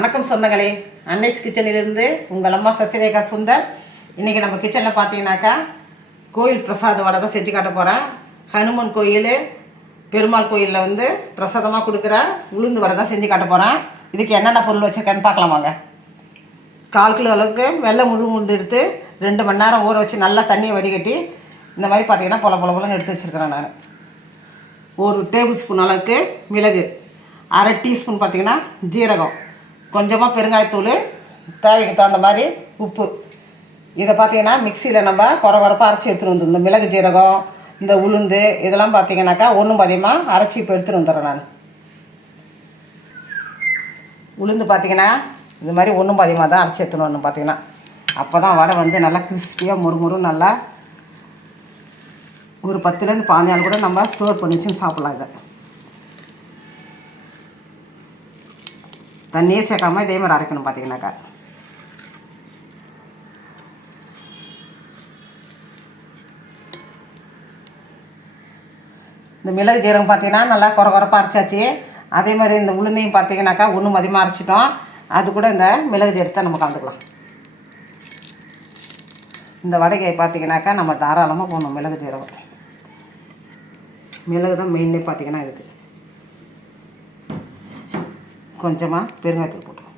வணக்கம் சொந்தங்களே. அன்னைஸ் கிச்சனிலிருந்து உங்கள் அம்மா சசிரேகா சுந்தர். இன்றைக்கி நம்ம கிச்சனில் பார்த்தீங்கன்னாக்கா கோயில் பிரசாத வடை தான் செஞ்சு காட்ட போகிறேன் ஹனுமன் கோயில் பெருமாள் கோயிலில் வந்து பிரசாதமாக கொடுக்குற. உளுந்து வடை தான் செஞ்சு காட்ட போகிறேன் இதுக்கு என்னென்ன பொருள் வச்சுருக்கேன்னு பார்க்கலாம் வாங்க. கால் கிலோ அளவுக்கு வெள்ளை முழு உளுந்து எடுத்து ரெண்டு மணி நேரம் ஊற வச்சு நல்லா தண்ணியை வடிகட்டி இந்த மாதிரி பார்த்தீங்கன்னா பொல பொல பொலன்னு எடுத்து வச்சுருக்கிறேன் நான். ஒரு டேபிள் ஸ்பூன் அளவுக்கு மிளகு அரை டீஸ்பூன் பார்த்தீங்கன்னா ஜீரகம். கொஞ்சமாக பெருங்காயத்தூள் தேவைக்கு தகுந்த மாதிரி உப்பு. இதை பார்த்தீங்கன்னா மிக்சியில் நம்ம குறை குறைப்பாக அரைச்சி எடுத்துகிட்டு வந்துடும் இந்த மிளகு ஜீரகம் இந்த உளுந்து இதெல்லாம் பார்த்தீங்கன்னாக்கா ஒன்றும் பாதியமாக அரைச்சி இப்போ எடுத்துகிட்டு வந்துடுறேன் நான். உளுந்து பார்த்தீங்கன்னா இது மாதிரி ஒன்றும் பாதியமாக தான் அரைச்சி எடுத்துன்னு வரணும் பார்த்தீங்கன்னா அப்போ தான் வடை வந்து நல்லா கிறிஸ்பியாக முறுமுறும் நல்லா ஒரு பத்துலேருந்து பாஞ்சாலும் கூட நம்ம ஸ்டோர் பண்ணி வச்சு சாப்பிட்லாம் இதை. தண்ணியே சேர்க்காம இதே மாதிரி அரைக்கணும் பார்த்தீங்கன்னாக்கா இந்த மிளகு ஜீரகம் பார்த்தீங்கன்னா நல்லா குறை குறைப்பாக அரைச்சாச்சு. அதே மாதிரி இந்த உளுந்தையும் பார்த்தீங்கன்னாக்கா ஒன்று அதிகமாக அரைச்சிட்டோம். அது கூட இந்த மிளகு ஜீரத்தை நம்ம கலந்துக்கலாம். இந்த வடகையை பார்த்தீங்கன்னாக்கா நம்ம தாராளமாக போகணும் மிளகு ஜீரகம். மிளகு தான் மெயினே பார்த்தீங்கன்னா இருக்குது கொஞ்சமாக பெருங்காயத்தூள் போட்டுருவோம்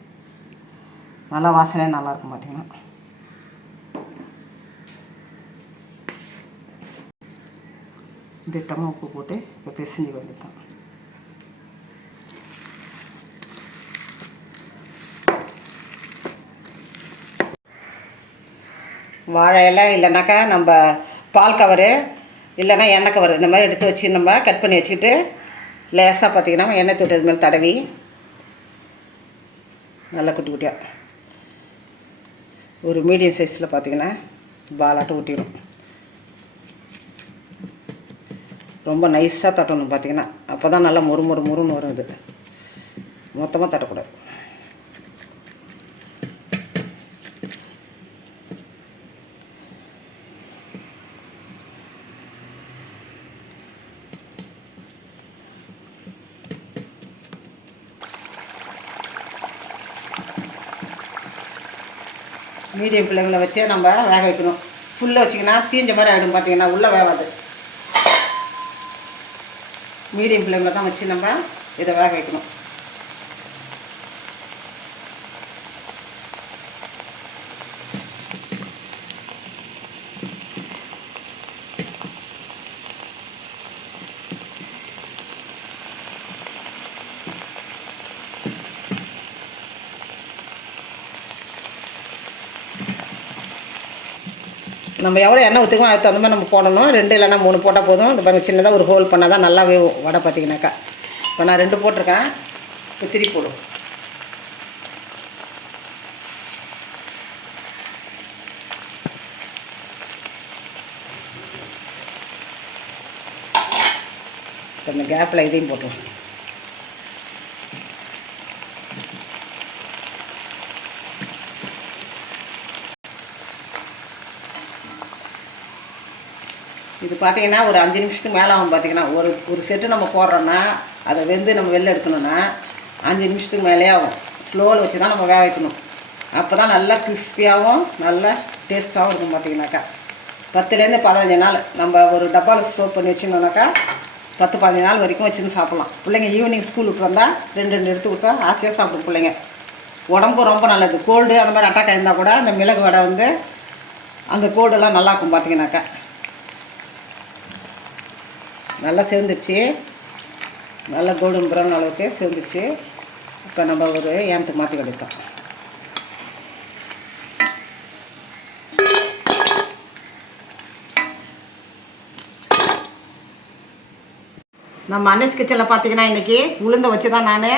நல்லா வாசனையே நல்லாயிருக்கும் பார்த்தீங்கன்னா திட்டமாக உப்பு போட்டு இப்போ பிசைஞ்சு வந்துட்டோம். வாழை இலை இல்லைனாக்கா நம்ம பால் கவரு இல்லைன்னா எண்ணெய் கவர் இந்த மாதிரி எடுத்து வச்சு நம்ம கட் பண்ணி வச்சுக்கிட்டு லேசாக பார்த்தீங்கன்னா எண்ணெய் தொட்டு இது மேலே தடவி நல்லா குட்டி குட்டியாக ஒரு மீடியம் சைஸில் பார்த்தீங்கன்னா பாலாட்டம் ஊட்டிடும். ரொம்ப நைஸாக தட்டணும் பார்த்தீங்கன்னா அப்போ தான் நல்லா முறு முறு முறுன்னு வரும் இது மொத்தமாக தட்டக்கூடாது. மீடியம் பிள்ளைங்களை வச்சே நம்ம வேக வைக்கணும். ஃபுல்லாக வச்சிங்கன்னா தீஞ்ச மாதிரி ஆகிடும் பார்த்தீங்கன்னா உள்ளே வேகாது. மீடியம் ஃப்ளேமில் தான் வச்சு நம்ம இதை வேக வைக்கணும். நம்ம எவ்வளோ எண்ணெய் ஊற்றுக்கோ அதுக்கு தகுந்த மாதிரி நம்ம போடணும். ரெண்டு இல்லைன்னா மூணு போட்டால் போதும். இந்த பாருங்கள் சின்னதாக ஒரு ஹோல் பண்ணால் தான் நல்லா வேவும் வடை பார்த்தீங்கன்னாக்கா இப்போ நான் ரெண்டு போட்டிருக்கேன். இப்போ திரி போடும். இப்போ இந்த கேப்பில் இதையும் போட்டுருவோம். இது பார்த்தீங்கன்னா ஒரு அஞ்சு நிமிஷத்துக்கு மேலே ஆகும் பார்த்தீங்கன்னா ஒரு ஒரு செட்டு நம்ம போடுறோன்னா அதை வெந்து நம்ம வெளில எடுக்கணும்னா அஞ்சு நிமிஷத்துக்கு மேலே ஆகும். ஸ்லோவில் வச்சு தான் நம்ம வேக வைக்கணும். அப்போ தான் நல்லா கிறிஸ்பியாகவும் நல்லா டேஸ்ட்டாகவும் இருக்கும் பார்த்தீங்கன்னாக்கா பத்துலேருந்து பதினஞ்சு நாள். நம்ம ஒரு டப்பாவில் ஸ்டோர் பண்ணி வச்சுருந்தோம்னாக்கா பத்து பதினஞ்சு நாள் வரைக்கும் வச்சுருந்து சாப்பிட்லாம். பிள்ளைங்க ஈவினிங் ஸ்கூல் விட்டு வந்தால் ரெண்டு ரெண்டு எடுத்து கொடுத்தா ஆசையாக சாப்பிடும் பிள்ளைங்க. உடம்புக்கு ரொம்ப நல்லது. கோல்டு அந்த மாதிரி அட்டாக் ஆயிருந்தால் கூட அந்த மிளகு வடை வந்து அந்த கோல்டெல்லாம் நல்லாயிருக்கும் பார்த்தீங்கன்னாக்கா நல்லா சேர்ந்துருச்சு நல்லா கோல்டன் ப்ரௌன் அளவுக்கு சேர்ந்துருச்சு இப்போ நம்ம ஒரு ஏனத்துக்கு மாற்றி கிடைத்தோம் நம்ம அன்னஸ் கிச்சனில் பார்த்தீங்கன்னா இன்றைக்கி உளுந்த வச்சு தான் நான்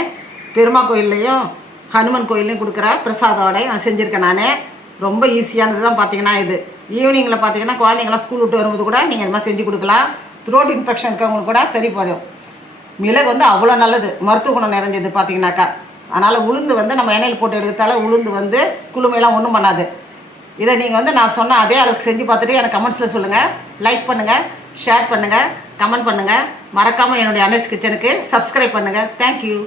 பெருமா கோயில்லையும் ஹனுமன் கோயில்லையும் கொடுக்குற பிரசாதோடய நான் செஞ்சுருக்கேன் நான். ரொம்ப ஈஸியானது தான் பார்த்தீங்கன்னா இது. ஈவினிங்கில் பார்த்தீங்கன்னா குழந்தைங்களாம் ஸ்கூல் விட்டு வரும்போது கூட நீங்கள் இது மாதிரி செஞ்சு கொடுக்கலாம். த்ரோட் இன்ஃபெக்ஷன் இருக்கவங்களுக்கு கூட சரி போயிடும். மிளகு வந்து அவ்வளோ நல்லது. மருத்துவ குணம் நிறைஞ்சது பார்த்தீங்கன்னாக்கா அதனால் உளுந்து வந்து நம்ம எண்ணெயில் போட்டு எடுக்கிறதால உளுந்து வந்து குளுமையெல்லாம் ஒன்றும் பண்ணாது. இதை நீங்கள் வந்து நான் சொன்ன அதே அளவுக்கு செஞ்சு பார்த்துட்டு எனக்கு கமெண்ட்ஸில் சொல்லுங்கள் லைக் பண்ணுங்கள் ஷேர் பண்ணுங்கள் கமெண்ட் பண்ணுங்கள் மறக்காமல் என்னுடைய அனஸ் கிச்சனுக்கு சப்ஸ்கிரைப் பண்ணுங்கள் தேங்க்யூ